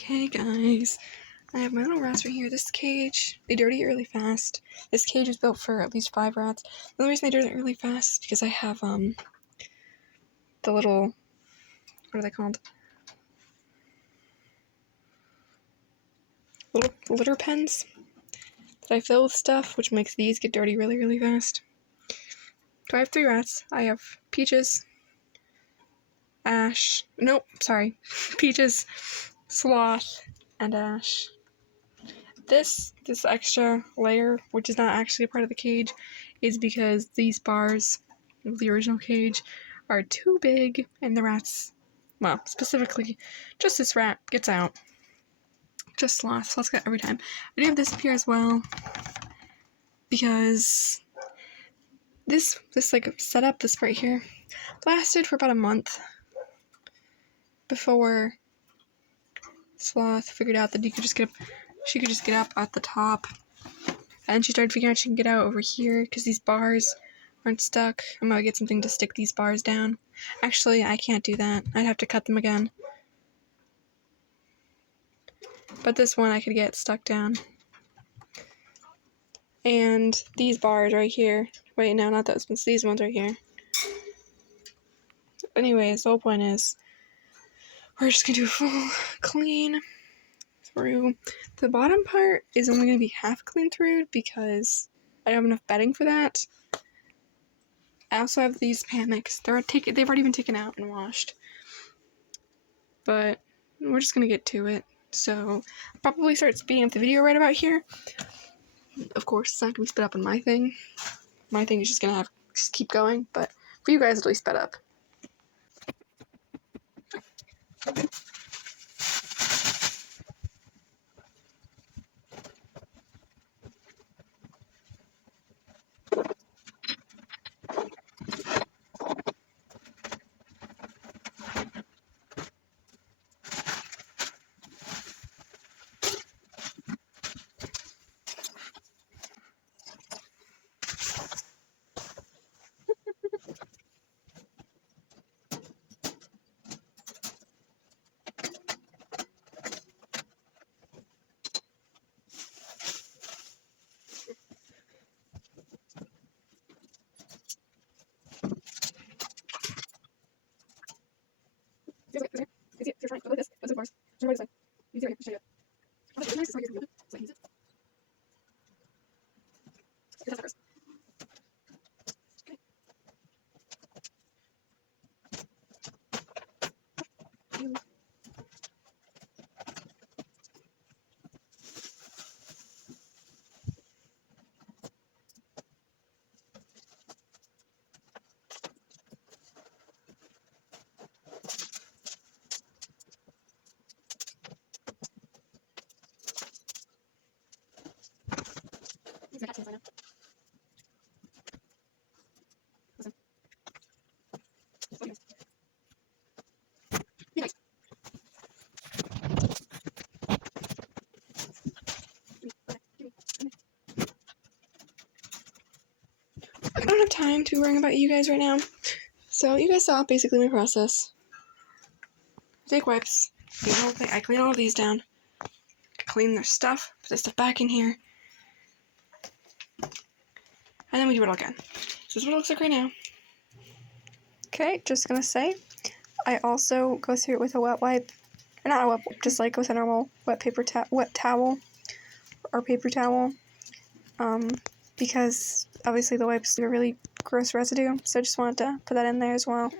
Okay guys, I have my little rats right here. This cage, they dirty it really fast. This cage was built for at least 5 rats. The only reason they dirty it really fast is because I have the little, what are they called? Little litter pens that I fill with stuff, which makes these get dirty really, really fast. So I have 3 rats. I have Peaches, Ash, nope, sorry, Peaches, Sloth, and Ash. This extra layer, which is not actually a part of the cage, is because these bars of the original cage are too big and the rats, well, specifically just this rat gets out. Just Sloth. Sloth's got every time. I do have this up here as well because this like setup, this right here, lasted for about a month before Sloth figured out that she could just get up at the top. And then she started figuring out she can get out over here because these bars aren't stuck. I'm gonna get something to stick these bars down. Actually, I can't do that. I'd have to cut them again. But this one I could get stuck down. And these bars right here. Wait, no, not those ones. These ones right here. Anyways, the whole point is we're just gonna do a full clean through. The bottom part is only gonna be half clean through because I don't have enough bedding for that. I also have these hammocks. They've already been taken out and washed. But we're just gonna get to it. So I'll probably start speeding up the video right about here. Of course, it's not gonna be sped up on my thing. My thing is just gonna just keep going, but for you guys, it'll be sped up. I don't have time to be worrying about you guys right now. So you guys saw basically my process. I take wipes, clean the whole thing. I clean all of these down. I clean their stuff, put this stuff back in here. And then we do it all again. So this is what it looks like right now. Okay, just gonna say, I also go through it with a wet wipe. Or not a wet wipe, just like with a normal wet towel or paper towel. Because obviously the wipes leave a really gross residue, so I just wanted to put that in there as well.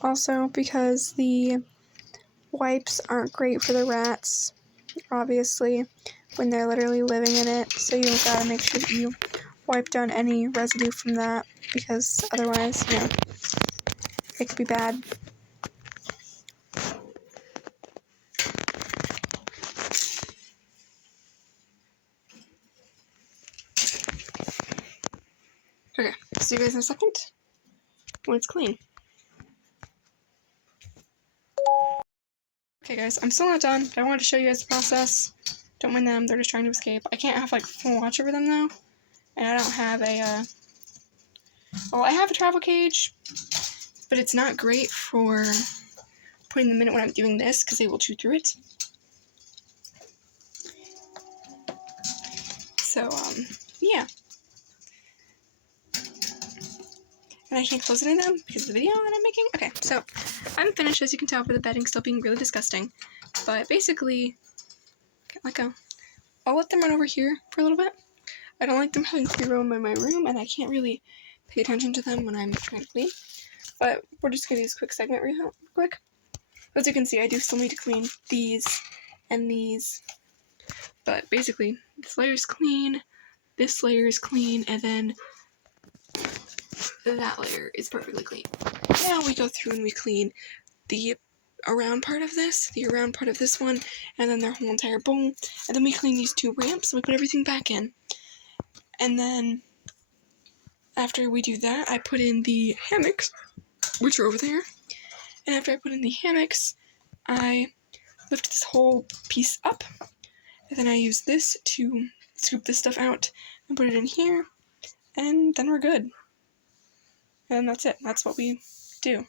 Also, because the wipes aren't great for the rats, obviously, when they're literally living in it, so you gotta make sure that you wipe down any residue from that, because otherwise, you know, it could be bad. Okay, see you guys in a second when it's clean. Okay guys, I'm still not done, but I wanted to show you guys the process. Don't mind them, they're just trying to escape. I can't have like full watch over them though, and I don't have a, well, I have a travel cage, but it's not great for putting them in it when I'm doing this because they will chew through it. So, yeah. And I can't close it in them because of the video that I'm making. Okay, so I'm finished, as you can tell, for the bedding still being really disgusting. But basically, let go. I'll let them run over here for a little bit. I don't like them having free roam in my room, and I can't really pay attention to them when I'm trying to clean. But we're just going to do this quick segment real quick. As you can see, I do still need to clean these and these. But basically, this layer is clean, this layer is clean, and then that layer is perfectly clean. Now we go through and we clean the around part of this, one, and then their whole entire bowl. And then we clean these two ramps, and we put everything back in. And then after we do that, I put in the hammocks, which are over there. And after I put in the hammocks, I lift this whole piece up, and then I use this to scoop this stuff out and put it in here, and then we're good. And that's it. That's what we do.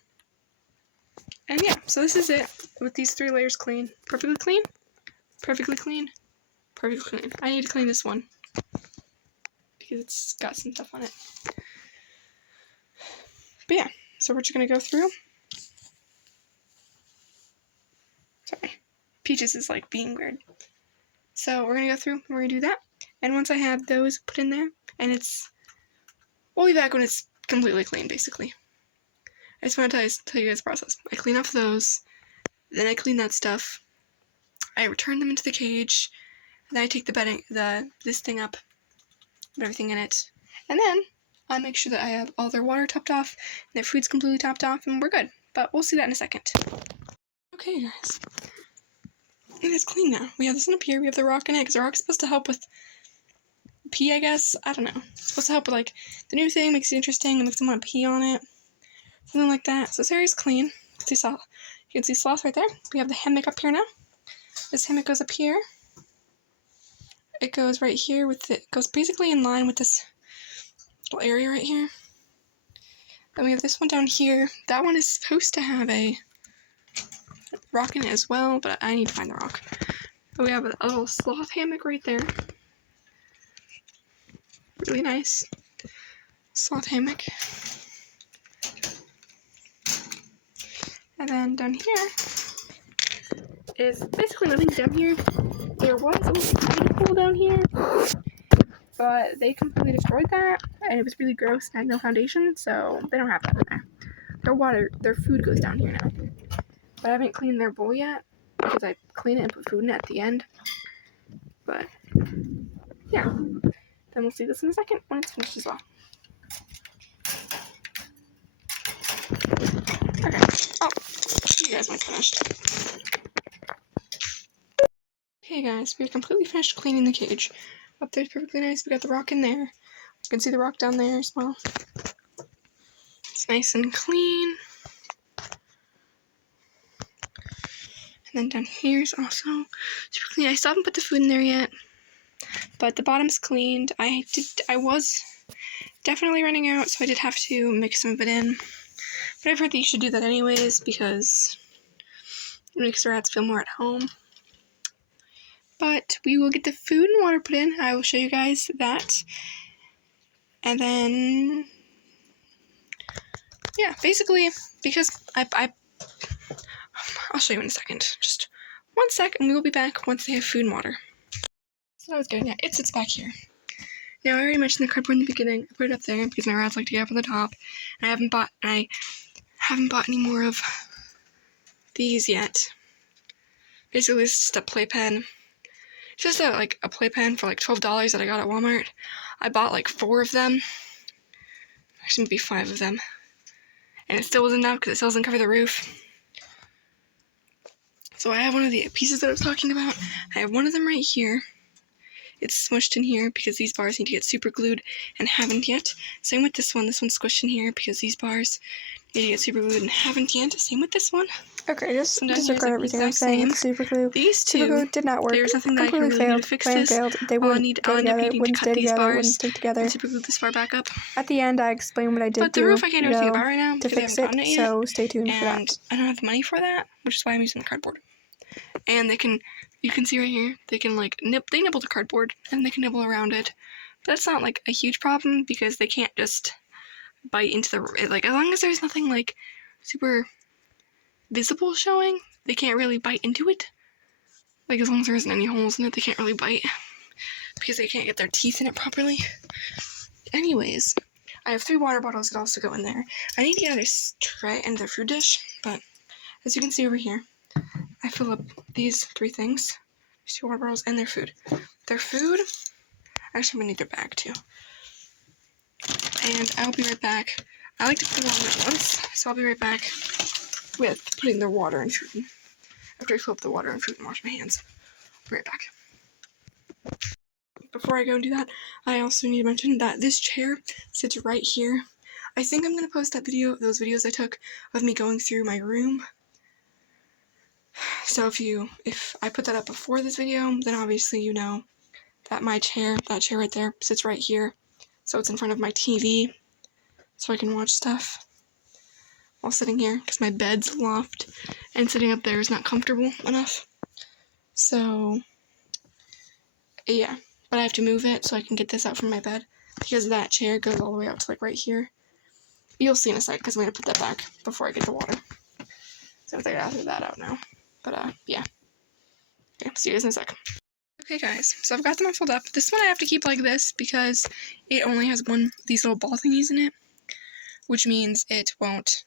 And yeah, so this is it with these 3 layers clean. Perfectly clean, perfectly clean, perfectly clean. I need to clean this one because it's got some stuff on it. But yeah, so we're just going to go through. Sorry, Peaches is like being weird. So we're going to go through and we're going to do that. And once I have those put in there, and we'll be back when it's completely clean, basically. I just want to tell you guys the process. I clean off those, then I clean that stuff, I return them into the cage, and then I take the bedding, this thing up, put everything in it, and then I make sure that I have all their water topped off, and their food's completely topped off, and we're good. But we'll see that in a second. Okay, guys. It is clean now. We have this one up here, we have the rock in it, because the rock's supposed to help with pee, I guess. I don't know. It's supposed to help with, like, the new thing, makes it interesting, it makes them want to pee on it. Something like that. So this area's clean. You can see Sloth right there. We have the hammock up here now. This hammock goes up here. It goes right here goes basically in line with this little area right here. Then we have this one down here. That one is supposed to have a rock in it as well, but I need to find the rock. But we have a little sloth hammock right there. Really nice sloth hammock. And then down here is basically nothing down here. There was a little tiny pool down here, but they completely destroyed that, and it was really gross and had no foundation, so they don't have that in there. Their food goes down here now. But I haven't cleaned their bowl yet, because I clean it and put food in it at the end. But, yeah. Then we'll see this in a second when it's finished as well. Okay. Oh, you guys might finished. Okay guys, we're completely finished cleaning the cage. Up there's perfectly nice. We got the rock in there. You can see the rock down there as well. It's nice and clean. And then down here is also super clean. I still haven't put the food in there yet, but the bottom's cleaned. I was definitely running out, so I did have to mix some of it in. But I've heard that you should do that anyways because it makes the rats feel more at home. But we will get the food and water put in. I will show you guys that. And then, yeah, basically, because I'll show you in a second. Just 1 sec, and we will be back once they have food and water. So I was getting at, it sits back here. Now, I already mentioned the cardboard in the beginning. I put it up there because my rats like to get up on the top. And I haven't bought any more of these yet. Basically, it's just a playpen. It's just a playpen for like $12 that I got at Walmart. I bought like 4 of them. Actually, maybe 5 of them. And it still wasn't enough because it still doesn't cover the roof. So I have one of the pieces that I was talking about. I have one of them right here. It's smushed in here because these bars need to get super glued and haven't yet. Same with this one. This one's squished in here because these bars need to get super glued and haven't yet. Same with this one. Okay, just Sometimes disregard it's everything I'm exact saying same. with super glue. These Super glue two, did not work. there's nothing that I can Completely really do failed. to fix Plan this. failed. They wouldn't go I'll end up together. needing to Wouldn't cut stay these together. bars Wouldn't stick together. and super glue this bar back up. At the end, I explained what I did But the roof I can't do anything about right now to because I fix haven't it. gotten it yet. So stay tuned for that. And I don't have the money for that, which is why I'm using the cardboard. And you can see right here, they can like they nibble the cardboard and they can nibble around it. But that's not like a huge problem because they can't just bite into the, like as long as there's nothing like super visible showing, they can't really bite into it. Like as long as there isn't any holes in it, they can't really bite because they can't get their teeth in it properly. Anyways, I have 3 water bottles that also go in there. I need to get another tray and their food dish, but as you can see over here, I fill up these 3 things, these 2 water bottles, and their food. Their food, actually I'm gonna need their bag too. And I'll be right back. I like to put them all at once, so I'll be right back with putting their water and food in. After I fill up the water and food and wash my hands. I'll be right back. Before I go and do that, I also need to mention that this chair sits right here. I think I'm gonna post that video, those videos I took of me going through my room. So if I put that up before this video, then obviously you know that that chair right there, sits right here. So it's in front of my TV, so I can watch stuff while sitting here, because my bed's loft, and sitting up there is not comfortable enough. So, yeah. But I have to move it so I can get this out from my bed, because that chair goes all the way out to like right here. You'll see in a sec, because I'm going to put that back before I get the water. So I gotta have that out now. But, yeah. Okay, see you guys in a sec. Okay guys, so I've got them all filled up. This one I have to keep like this because it only has these little ball thingies in it, which means it won't,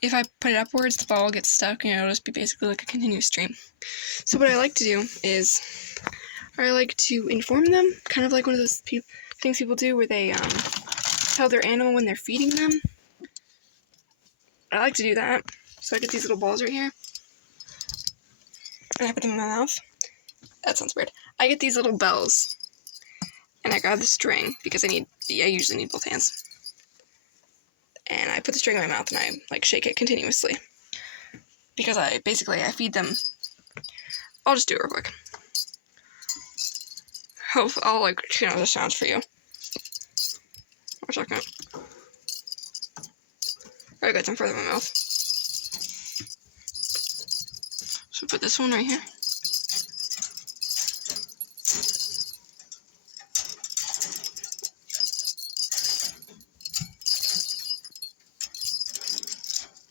if I put it upwards, the ball gets stuck and it'll just be basically like a continuous stream. So what I like to do is, I like to inform them, kind of like one of those things people do where they tell their animal when they're feeding them. I like to do that. So I get these little balls right here, and I put them in my mouth. That sounds weird. I get these little bells, and I grab the string because I usually need both hands. And I put the string in my mouth and I like shake it continuously because I feed them. I'll just do it real quick. I'll like tune out the sounds for you. 1 second. Alright, got some further in my mouth. So put this one right here.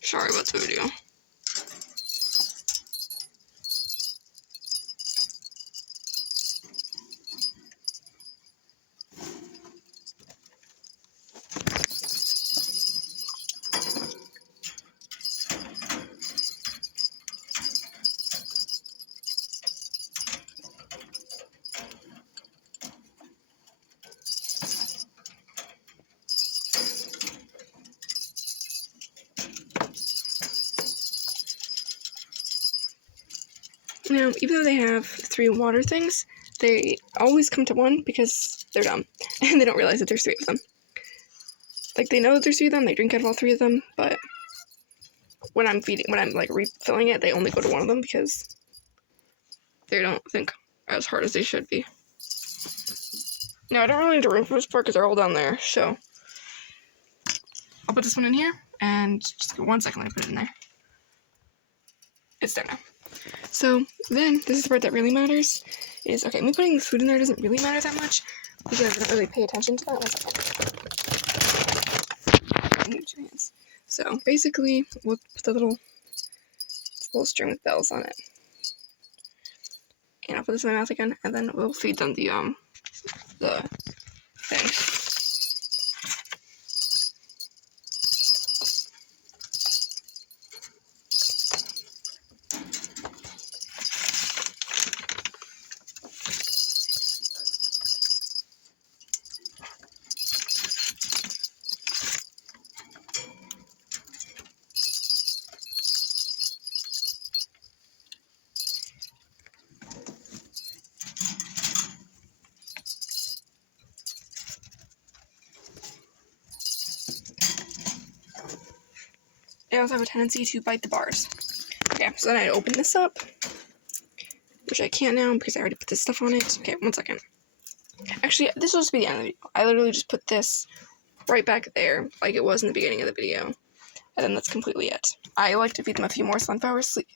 Sorry about the video. Now, even though they have 3 water things, they always come to 1 because they're dumb, and they don't realize that there's 3 of them. Like, they know that there's 3 of them, they drink out of all 3 of them, but when I'm like refilling it, they only go to 1 of them because they don't think as hard as they should be. Now, I don't really need to room for this part because they're all down there, so I'll put this one in here, and just give 1 second, let me put it in there. It's there now. So then, this is the part that really matters, is, okay, me putting the food in there doesn't really matter that much, because I don't really pay attention to that. 1 second. Use your hands. So, basically, we'll put the little string with bells on it. And I'll put this in my mouth again, and then we'll feed them the thing. they also have a tendency to bite the bars. Okay, so then I open this up, which I can't now because I already put this stuff on it. Okay, 1 second. Actually, this will just be the end of the video. I literally just put this right back there, like it was in the beginning of the video. And then that's completely it. I like to feed them a few more sunflower seeds.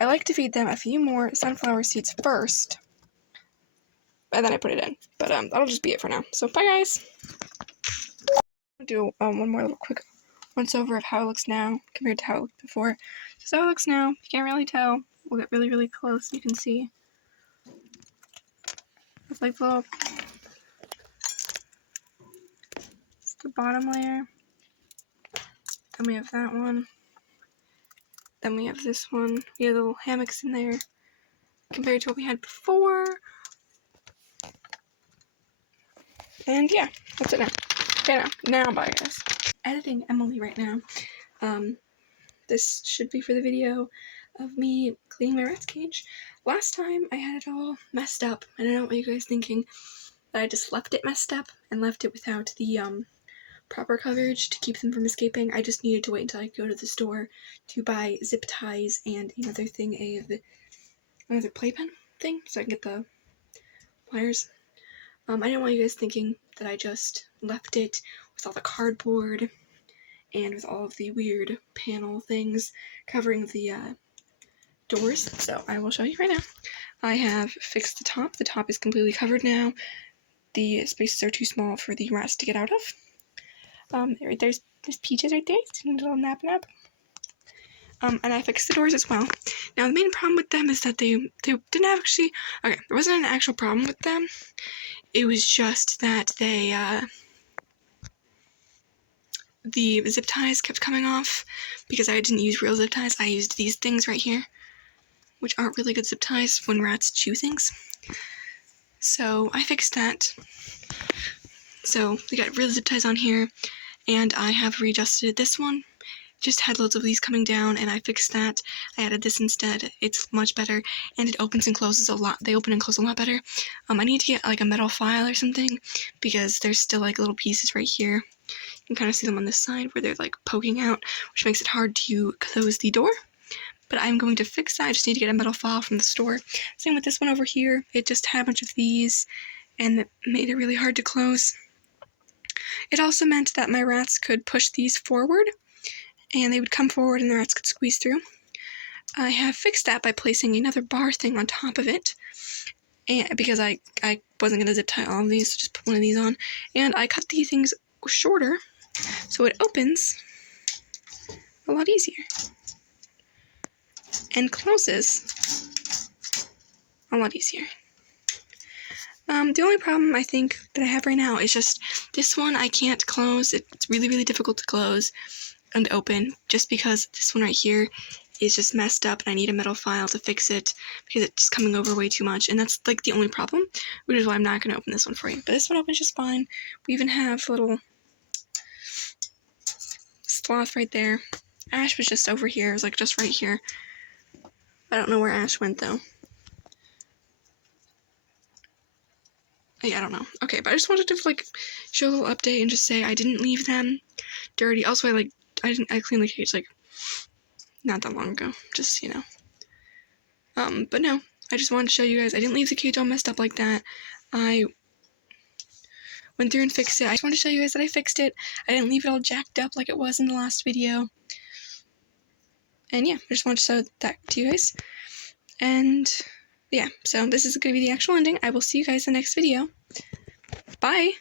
I like to feed them a few more sunflower seeds first, and then I put it in. But that'll just be it for now. So bye, guys. I'll do one more little quick once over of how it looks now compared to how it looked before. Just how it looks now. You can't really tell. We'll get really, really close. You can see. It's like the bottom layer. Then we have that one. Then we have this one. We have little hammocks in there compared to what we had before. And yeah, that's it now. Okay, now bye, guys. Editing Emily right now. This should be for the video of me cleaning my rat's cage. Last time I had it all messed up. I don't know what you guys thinking. That I just left it messed up and left it without the proper coverage to keep them from escaping. I just needed to wait until I could go to the store to buy zip ties and another thing, another playpen thing, so I can get the pliers. I didn't want you guys thinking that I just left it with all the cardboard and with all of the weird panel things covering the doors. So I will show you right now. I have fixed the top. The top is completely covered now. The spaces are too small for the rats to get out of. There's Peaches right there. It's a little nap. And I fixed the doors as well. Now the main problem with them is that they didn't actually. Okay, there wasn't an actual problem with them. It was just that the zip ties kept coming off because I didn't use real zip ties. I used these things right here, which aren't really good zip ties when rats chew things. So I fixed that. So we got real zip ties on here, and I have readjusted this one. Just had loads of these coming down, and I fixed that. I added this instead. It's much better, and it opens and closes a lot. They open and close a lot better. I need to get like a metal file or something because there's still like little pieces right here. You can kind of see them on this side where they're like poking out, which makes it hard to close the door. But I'm going to fix that. I just need to get a metal file from the store. Same with this one over here. It just had a bunch of these, and it made it really hard to close. It also meant that my rats could push these forward, and they would come forward and the rats could squeeze through. I have fixed that by placing another bar thing on top of it, and because I wasn't going to zip tie all of these, so just put one of these on. And I cut these things shorter, so it opens a lot easier and closes a lot easier. The only problem I think that I have right now is just this one I can't close. It's really, really difficult to close and open just because this one right here is just messed up and I need a metal file to fix it because it's just coming over way too much, and that's like the only problem, which is why I'm not going to open this one for you. But this one opens just fine. We even have little sloth right there. Ash was just over here. It was like just right here. I don't know where Ash went though. Yeah, I don't know. Okay, but I just wanted to like show a little update and just say I didn't leave them dirty. Also, I cleaned the cage like not that long ago. Just, you know. But no, I just wanted to show you guys I didn't leave the cage all messed up like that. I went through and fixed it. I just wanted to show you guys that I fixed it. I didn't leave it all jacked up like it was in the last video. And yeah, I just wanted to show that to you guys. And yeah, so this is going to be the actual ending. I will see you guys in the next video. Bye!